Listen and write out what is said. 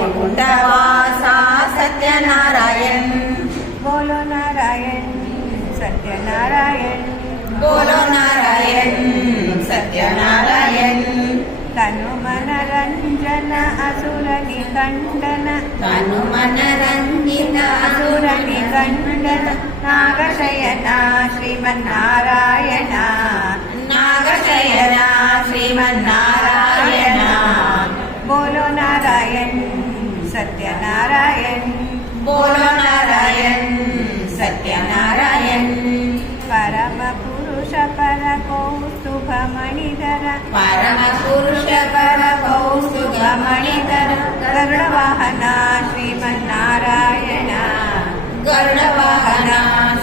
वैकुंठवासा सत्यनारायण बोलो नारायण सत्यनारायण बोलो नारायण सत्यनारायण तनु मन रंजन असुर निकंदन तनु मन रंजित असुर निकंदन नागशयना श्रीमन्नारायण नागशयना श्रीमन्नारायण बोलो नारायण सत्यनारायण बोलो नारायण सत्यनारायण परम पुरुष पर कौस्तुभ मणिधर परम पुरुष पर कौस्तुभ मणिधर गरुडवाहना श्रीमन्नारायण गरुडवाहना